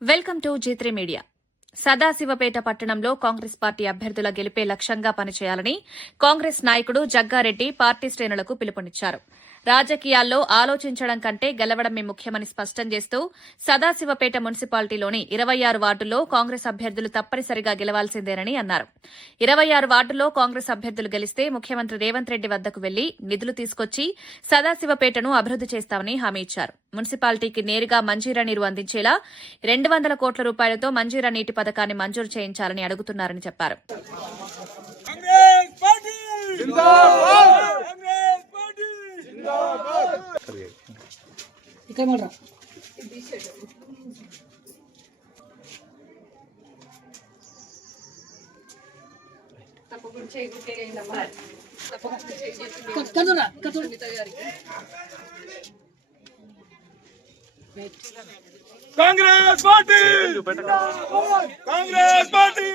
Welcome to G3 media. Sadasivpet పట్టణంలో Congress party అభ్యర్థుల గెలిపే లక్ష్యంగా పనిచేయాలని కాంగ్రెస్ నాయకుడు జగ్గారెడ్డి పార్టీ శ్రేణులకు పిలుపునిచ్చారు. రాజకీయాల్లో ఆలోచించడం కంటే గెలవడమే ముఖ్యమని స్పష్టం చేస్తూ సదాశివపేట మున్సిపాలిటీలోని 26 వార్డుల్లో కాంగ్రెస్ అభ్యర్థులు తప్పనిసరిగా గెలవాల్సిందేనని అన్నారు. 26 వార్డుల్లో కాంగ్రెస్ అభ్యర్థులు గెలిస్తే ముఖ్యమంత్రి రేవంత్ రెడ్డి వద్దకు వెళ్లి నిధులు తీసుకొచ్చి సదాశివపేటను అభివృద్ది చేస్తామని హామీ ఇచ్చారు. మున్సిపాలిటీకి నేరుగా మంజీరా నీరు అందించేలా 200 కోట్ల రూపాయలతో మంజీరా నీటి పథకాన్ని మంజూరు చేయించాలని అడుగుతున్నారని చెప్పారు. Congress party Congress party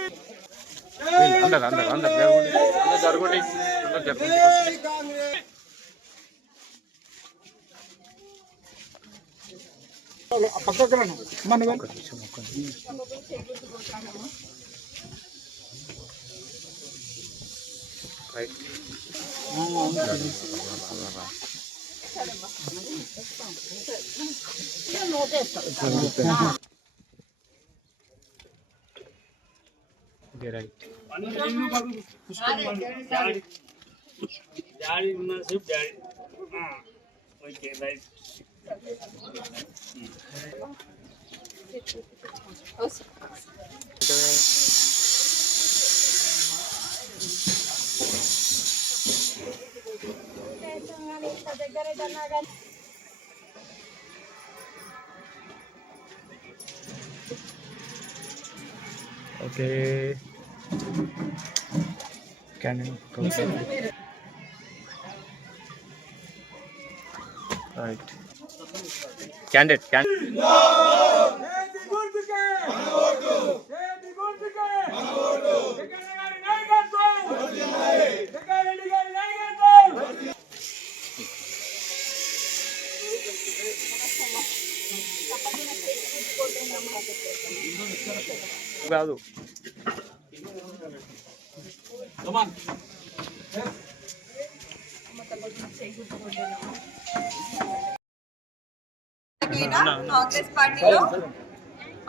daddy ఉన్నారు సేపు daddy okay right Okay. Can you go? Right. Candidate. కాదు కాంగ్రెస్ పార్టీలో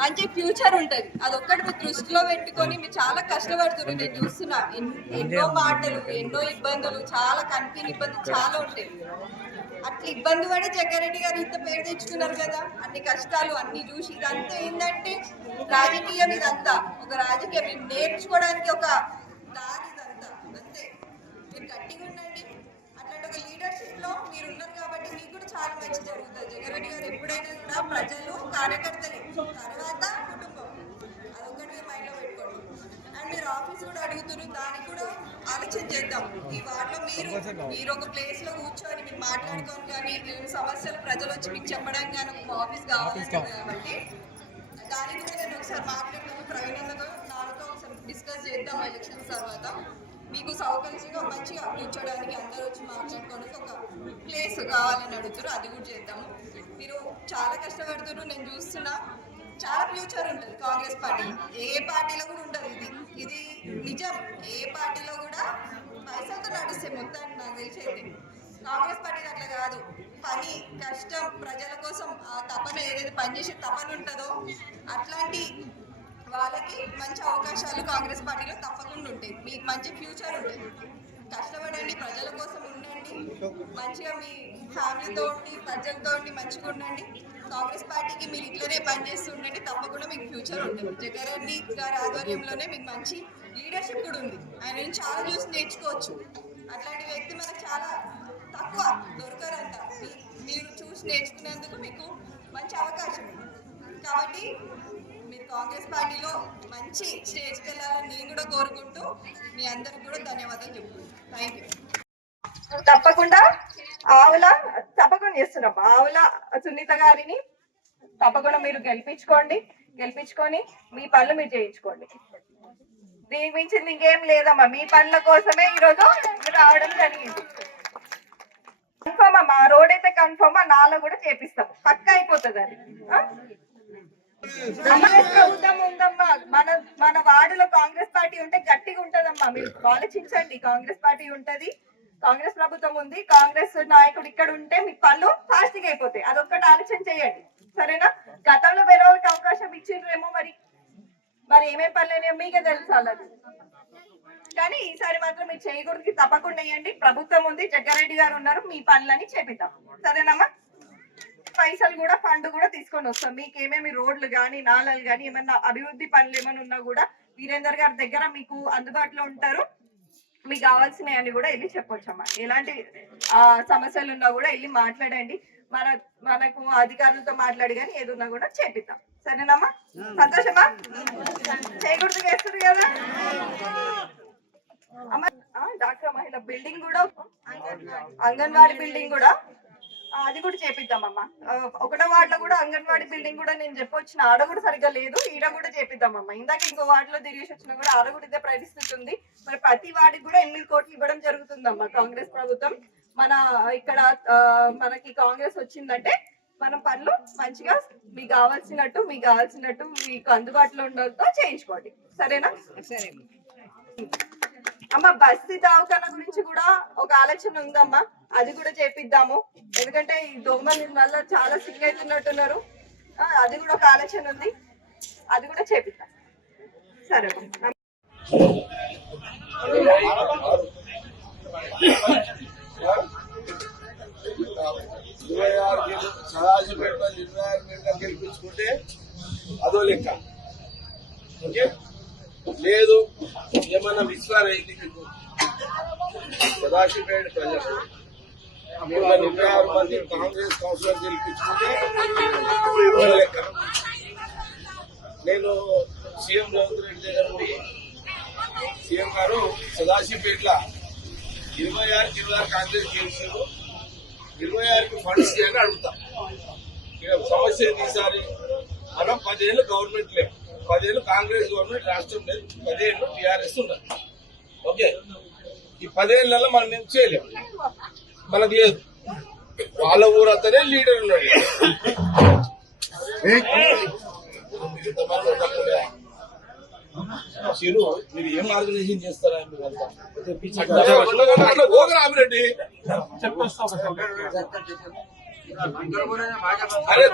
మంచి ఫ్యూచర్ ఉంటది. అదొక్కటి మీరు దృష్టిలో పెట్టుకొని మీరు చాలా కష్టపడుతున్నారు. నేను చూస్తున్నా ఎన్నో మాటలు, ఎన్నో ఇబ్బందులు, చాలా కన్ఫ్యూన్ ఇబ్బందులు చాలా ఉంటాయి. అట్లా ఇబ్బంది పడి జగ్గారెడ్డి గారు ఇంత పేరు తెచ్చుకున్నారు కదా. అన్ని కష్టాలు అన్ని చూసి ఇదంతా ఏంటంటే రాజకీయం, ఇదంతా ఒక రాజకీయం నేర్చుకోవడానికి ఒక దారి ఇదంతా. అంతే, మీరు గట్టిగా ఉండండి. అట్లాంటి ఒక లీడర్షిప్ లో మీరు ఉన్నారు కాబట్టి మీకు కూడా చాలా మంచి జరుగుతుంది. జగ్గారెడ్డి గారు ఎప్పుడైనా కూడా ప్రజలు, కార్యకర్తలే, తర్వాత కుటుంబం, అదొకటి మీరు మైండ్ లో పెట్టుకోండి. అండ్ మీరు ఆఫీస్ కూడా అడుగుతున్నారు, దానికి కూడా ఆలోచన చేద్దాం. ఈ వార్డులో మీరు ఒక ప్లేస్ లో కూర్చొని మీరు మాట్లాడుకోండి, కానీ సమస్యలు ప్రజలు వచ్చి మీకు చెప్పడం కానీ ఒక ఆఫీస్ కావాలి కాబట్టి దాని కూడా నేను ఒకసారి మాట్లాడతాను. ప్రవీణ్ అన్నతో నాతో ఒకసారి డిస్కస్ చేద్దాం. ఎలక్షన్స్ తర్వాత మీకు సౌకర్యంగా మంచిగా కూర్చోడానికి అందరూ వచ్చి మాట్లాడుకోవడానికి ఒక ప్లేస్ కావాలని అడుగుతారు. అది కూడా చేద్దాము. మీరు చాలా కష్టపడుతున్నారు, నేను చూస్తున్నా. చాలా ఫ్యూచర్ ఉంటుంది కాంగ్రెస్ పార్టీ. ఏ పార్టీలో కూడా ఉండదు ఇది నిజం. ఏ పార్టీలో కూడా పైసలతో నడుస్తాయి మొత్తాన్ని. నాకు తెలిసి అయితే కాంగ్రెస్ పార్టీలో అట్లా కాదు. పని, కష్టం, ప్రజల కోసం ఆ తపన, ఏదైతే పనిచేసే తపన ఉంటుందో అట్లాంటి వాళ్ళకి మంచి అవకాశాలు కాంగ్రెస్ పార్టీలో తప్పకుండా ఉంటాయి. మీకు మంచి ఫ్యూచర్ ఉంటుంది. కష్టపడండి, ప్రజల కోసం ఉండండి, మంచిగా మీ ఫ్యామిలీతో ప్రజలతో మంచిగా ఉండండి. కాంగ్రెస్ పార్టీకి మీరు ఇట్లనే పనిచేస్తూ ఉండండి, తప్పకుండా మీకు ఫ్యూచర్ ఉంటుంది. జగ్గారెడ్డి గారి ఆధ్వర్యంలోనే మీకు మంచి లీడర్షిప్ కూడా ఉంది. ఆయన నుంచి చాలా చూసి నేర్చుకోవచ్చు. అట్లాంటి వ్యక్తి మనకు చాలా తక్కువ దొరకరంట. మీరు చూసి నేర్చుకునేందుకు మీకు మంచి అవకాశం ఉంది. కాబట్టి మీరు కాంగ్రెస్ పార్టీలో మంచి స్టేజ్కి వెళ్ళాలని నేను కూడా కోరుకుంటూ మీ అందరికి కూడా ధన్యవాదాలు చెప్తున్నాను. Thank you. తప్పకుండా చేస్తున్నాం. ఆవుల సునీత గారిని తప్పకుండా మీరు గెలిపించుకొని మీ పనులు మీరు చేయించుకోండి. దీనికి మించింది ఇంకేం లేదమ్మా. మీ పనుల కోసమే ఈరోజు రావడం జరిగింది. కన్ఫర్మ్ అమ్మా, రోడ్ అయితే కన్ఫర్మ్, నాలో కూడా చేపిస్తాం, పక్కా అయిపోతుంది అది. కాంగ్రెస్ ప్రభుత్వం ఉందమ్మా. మన వార్డులో కాంగ్రెస్ పార్టీ ఉంటే గట్టిగా ఉంటదమ్మా. మీరు ఆలోచించండి, కాంగ్రెస్ పార్టీ ఉంటది, కాంగ్రెస్ ప్రభుత్వం ఉంది, కాంగ్రెస్ నాయకుడు ఇక్కడ ఉంటే మీ పనులు ఫాస్ట్గా అయిపోతాయి. అదొక్కటి ఆలోచన చేయండి, సరేనా? గతంలో వేరే వాళ్ళకి అవకాశం ఇచ్చిండ్రేమో, మరి ఏమేం పనులు మీకే తెలుసు వాళ్ళది. కానీ ఈసారి మాత్రం మీరు చేయకూడదు, తప్పకుండా వేయండి. ప్రభుత్వం ఉంది, జగ్గారెడ్డి గారు ఉన్నారు, మీ పనులని చేపిద్దాం, సరేనమ్మా? పైసలు కూడా ఫండ్ కూడా తీసుకొని వస్తాం. మీకు ఏమేమి రోడ్లు కానీ నాళాలు కానీ ఏమన్నా అభివృద్ధి పనులు ఏమైనా ఉన్నా కూడా వీరేందర్ గారి దగ్గర మీకు అందుబాటులో ఉంటారు. మీకు కావాల్సినవి కూడా వెళ్ళి చెప్పొచ్చమ్మా. ఎలాంటి సమస్యలు ఉన్నా కూడా వెళ్ళి మాట్లాడండి. మనకు అధికారులతో మాట్లాడి కానీ ఏదున్నా కూడా చేపిద్దాం, సరేనమ్మా? సంతోషమా? చేయకూడదు చేస్తారు కదా అమ్మ. డాక్టర్ మహిళ బిల్డింగ్ కూడా, అంగన్వాడీ బిల్డింగ్ కూడా అది కూడా చేపిద్దామమ్మా. ఒకటో వార్డులో కూడా అంగన్వాడీ బిల్డింగ్ కూడా నేను చెప్పొచ్చిన, ఆడ కూడా సరిగ్గా లేదు, ఈడ కూడా చేపిద్దామమ్మా. ఇందాక ఇంకో వార్డులో తిరిగేసి వచ్చినా కూడా ఆడ కూడా ఇదే పరిస్థితి ఉంది. మరి ప్రతి వార్డుకి కూడా 8 కోట్లు ఇవ్వడం జరుగుతుందమ్మా కాంగ్రెస్ ప్రభుత్వం. ఇక్కడ మనకి కాంగ్రెస్ వచ్చిందంటే మనం పనులు మంచిగా మీకు కావాల్సినట్టు మీకు అందుబాటులో ఉండడంతో చేయించుకోండి, సరేనా? సరే అమ్మ. బస్తీ దవాఖాన గురించి కూడా ఒక ఆలోచన ఉందమ్మా, అది కూడా చేపిద్దాము. ఎందుకంటే ఈ దోమల వల్ల చాలా సిక్ అవుతున్నట్టున్నారు, అది కూడా ఒక ఆలోచన ఉంది, అది కూడా చేపిద్దాం, సరే? గెలిపించుకుంటే అదో లెక్క. ఓకే, లేదు ఏమన్నా విశ్వాసం అయింది మీకు సదాశివపేట ప్రజలకు 26 మంది కాంగ్రెస్ కౌన్సిలర్ గెలిపించుకుంటే అదో లెక్క. నేను సీఎం రేవంత్ రెడ్డి దగ్గర పోయి, సీఎం గారు సదాశివపేటలో 26 కాంగ్రెస్ గెలిచారు, 26కి ఫండ్స్ అని అడుగుతా. సమస్య ఈసారి మనం 10 ఏళ్ళు గవర్నమెంట్ లేవు, 10 ఏళ్ళు కాంగ్రెస్ గవర్నమెంట్ రాష్ట్రం లేదు, 10 ఏళ్ళు టీఆర్ఎస్ ఉన్నది. ఓకే, ఈ 10 ఏళ్లలో మనం ఏం చేయలేము, మనకు లేదు. వాళ్ళ ఊరు అతనే లీడర్ ఉన్నాడు. చిరు, మీరు ఏం ఆర్గనైజేషన్ చేస్తారా? అట్లా గోగరామిరెడ్డి అరే